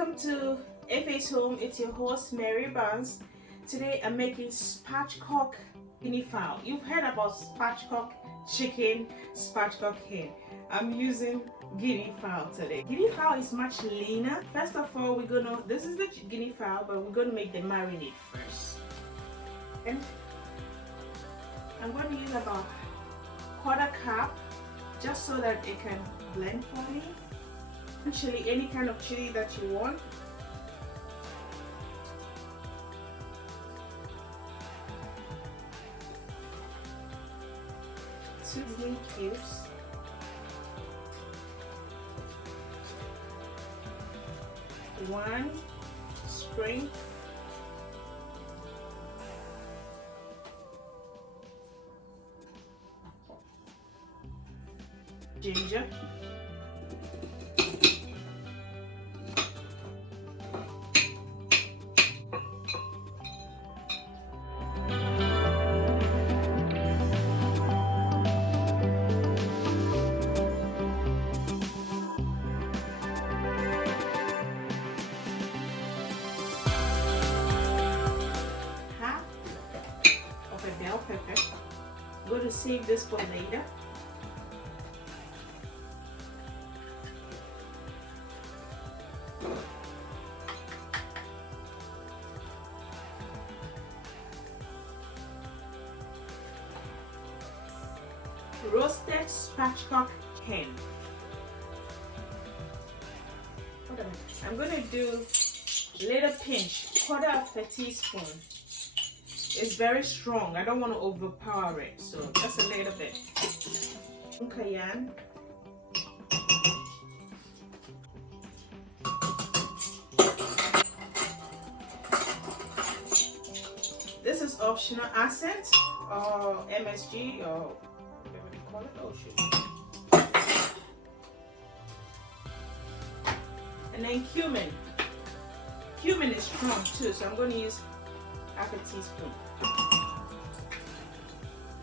Welcome to FA's Home. It's your host Mary Barnes. Today I'm making spatchcock guinea fowl. You've heard about spatchcock chicken, spatchcock hen. I'm using guinea fowl today. Guinea fowl is much leaner. First of all, this is the guinea fowl, but we're gonna make the marinade first. And I'm going to use about quarter cup just so that it can blend for me. Chili, any kind of chili that you want. Seasoning cubes. One spring. Ginger. Bell pepper. I'm going to save this for later. Roasted spatchcock hen. I'm going to do a little pinch, quarter of a teaspoon. It's very strong. I don't want to overpower it, so just a little bit. Cayenne. This is optional. Accent or MSG or whatever you call it. Oh shoot. And then cumin. Cumin is strong too, so I'm going to use half a teaspoon.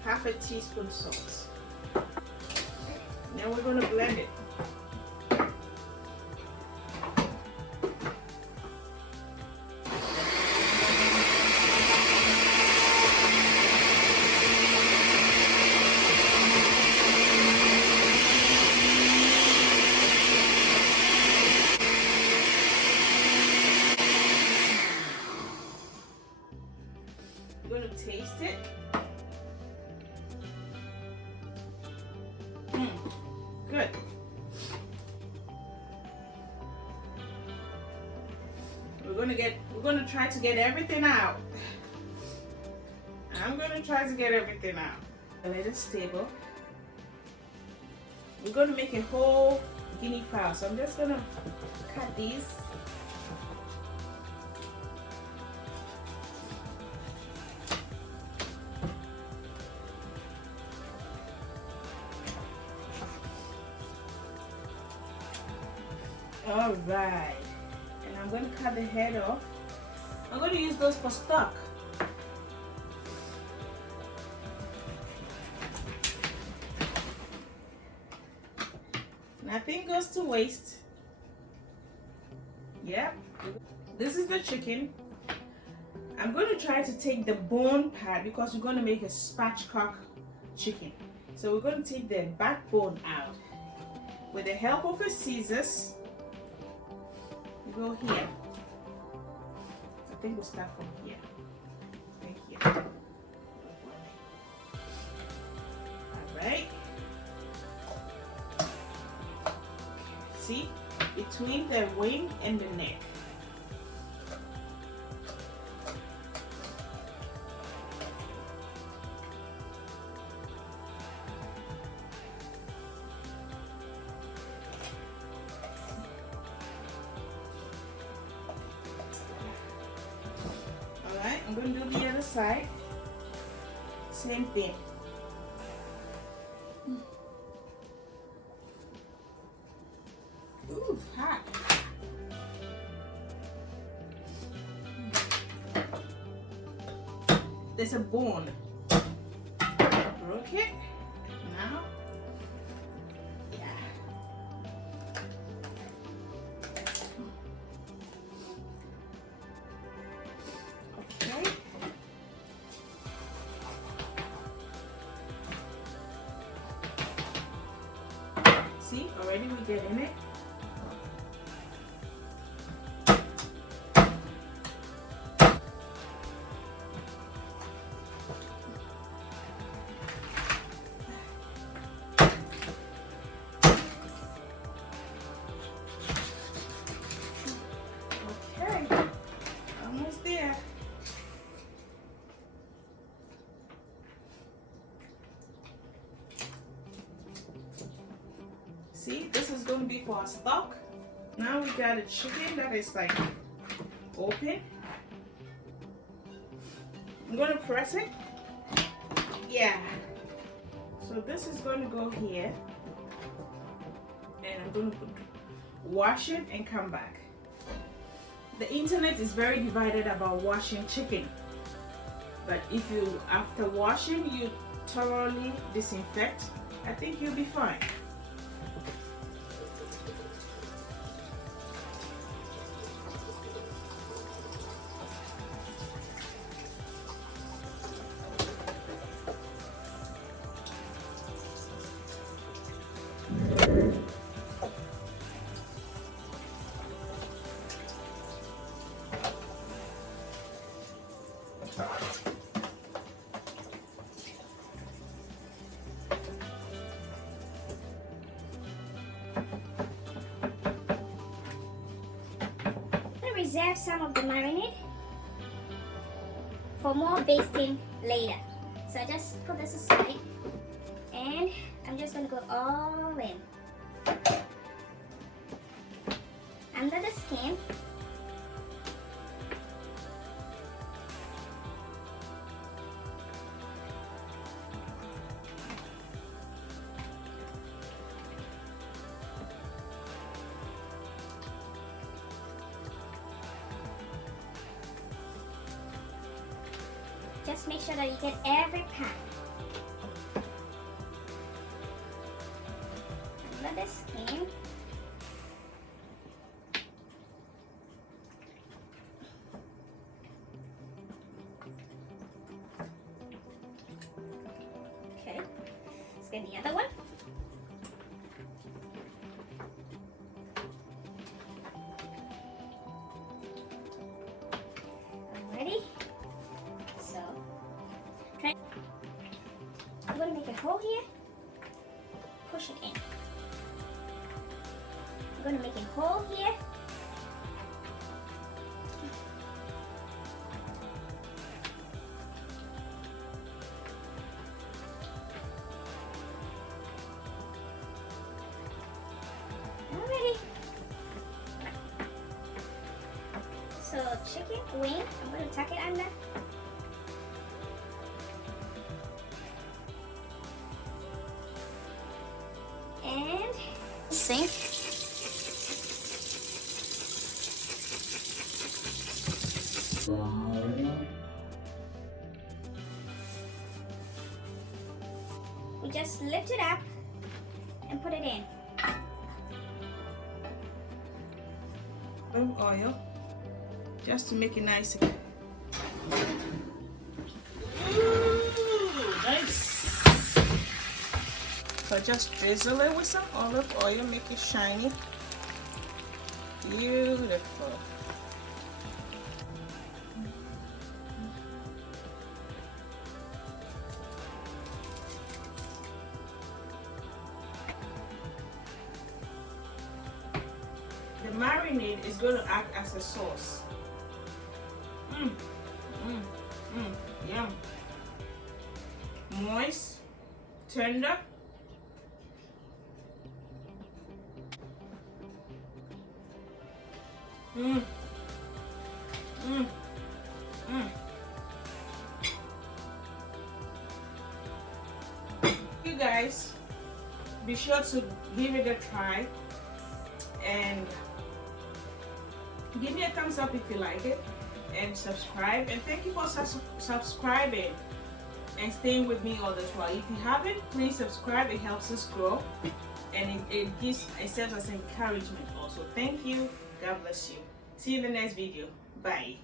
Half a teaspoon salt. Now we're going to blend it. We're going to taste it. Good. We're going to try to get everything out. I'm going to try to get everything out. A little stable. We're going to make a whole guinea fowl, so I'm just going to cut these. All right, and I'm going to cut the head off. I'm going to use those for stock. Nothing goes to waste. Yep, this is the chicken. I'm going to try to take the bone part because we're going to make a spatchcock chicken. So we're going to take the backbone out. With the help of a scissors, go here. I think we'll start from here. Right here. Alright. See? Between the wing and the neck. I'm going to do the other side. Same thing. Ooh, hot. There's a bone. Broke it. Now, yeah. See, already we get in it. Okay, almost there. See, this is going to be for our stock. Now we got a chicken that is like open. I'm going to press it. Yeah. So this is going to go here. And I'm going to wash it and come back. The internet is very divided about washing chicken. But if you, after washing, you thoroughly disinfect, I think you'll be fine. Reserve some of the marinade for more basting later. So I just put this aside and I'm just going to go all in under the skin. Just make sure that you get every part. Under the skin. Okay, let's get the other one. Ready? I'm going to make a hole here, push it in. I'm going to make a hole here. Alrighty. So chicken wing, I'm going to tuck it under. And sink. We just lift it up and put it in. Oil, just to make it nice. Nice. So just drizzle it with some olive oil, make it shiny. Beautiful. The marinade is going to act as a sauce. Yum. Moist, tender. You guys, be sure to give it a try and give me a thumbs up if you like it, and subscribe. And thank you for subscribing and staying with me all the while. If you haven't, please subscribe. It helps us grow, and it serves as encouragement also. Thank you. God bless you. See you in the next video. Bye.